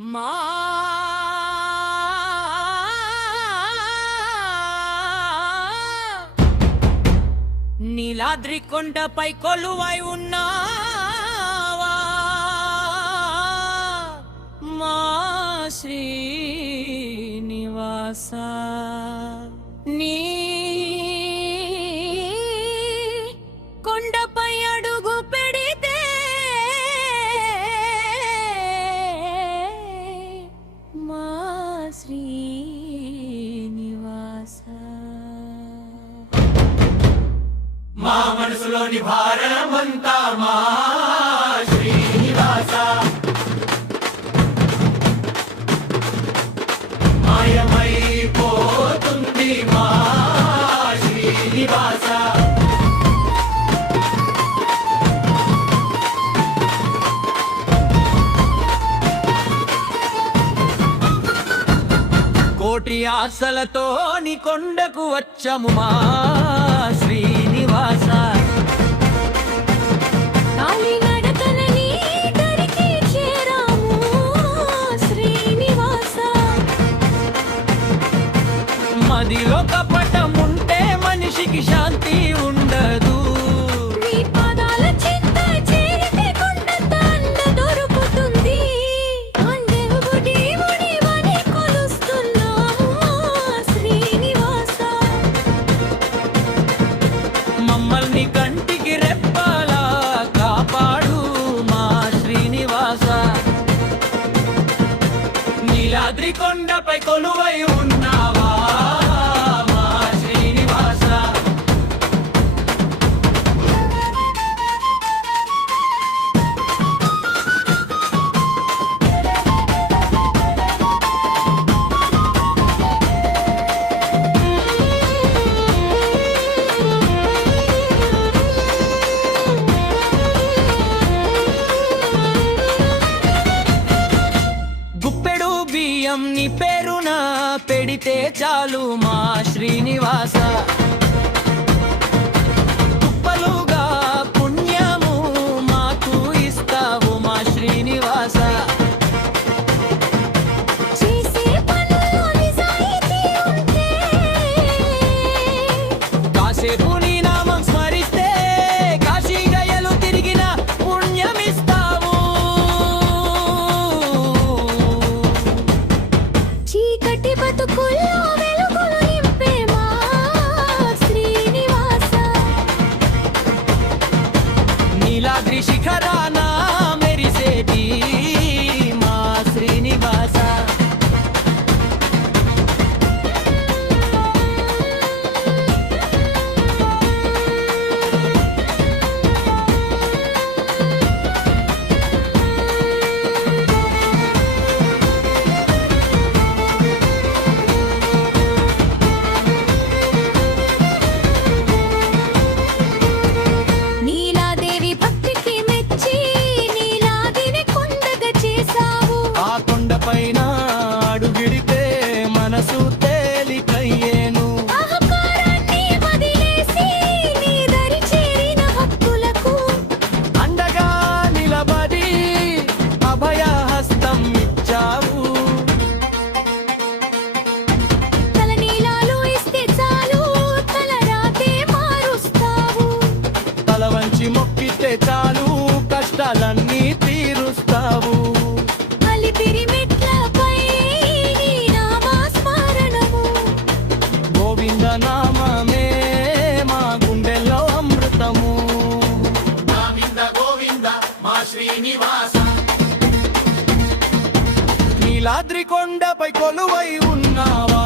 మా నీలాద్రి కొండపై కొలువై ఉన్నావా మా శ్రీనివాస నీ కొండపై అడుగు పెడితే మా శ్రీనివాస మా మనసులోని భారమంతా మా శ్రీనివాస మాయమైపోతుంది మా శ్రీనివాస కోటి ఆశలతో నీ కొండకు వచ్చము మా శ్రీనివాస మదిలో కపటం ఉంటే మనిషికి శాంతి ఉండదు. మమ్మల్ని కంటికి రెప్పలా కాపాడు మా శ్రీనివాస నీలాద్రి కొండపై కొలువై ఉన్నావా మా శ్రీనివాస గుప్పెడు బియ్యం నీ పేరున పెడితే చాలు మా శ్రీనివాస కుప్పలుగా పుణ్యము మాకు ఇస్తావు మా శ్రీనివాస కాసేపు నీ నామం స్మరిస్తే కాశీ గయలు తిరిగిన పుణ్యమిస్తావు. చీకటి బతుకుల్లో వెలుగులు నింపే మా శ్రీనివాస నీలాద్రి శిఖరాన మెరిసేటి మా శ్రీనివాస నీలాదేవి భక్తికి మెచ్చి నీలాదిని కొండగా చేశావు. ఆ కొండపైన అడుగిడితే మనసు తేలికయ్యేను. అహంకారాన్ని వదిలేసి నీ దరి చేరిన భక్తులకు అండగా నిలబడి అభయహస్తం ఇచ్చావు. తలనీలాలు ఇస్తే చాలు తలరాతే మారుస్తావు. తల వంచి మొక్కితే చాలు కష్టాలన్నీ తీరుస్తావు. అలిపిరి మెట్లపై నీ నామస్మరణము గోవింద నామమే మా గుండెల్లో అమృతము. గోవింద గోవింద మా శ్రీనివాస నీలాద్రి కొండపై కొలువై ఉన్నావా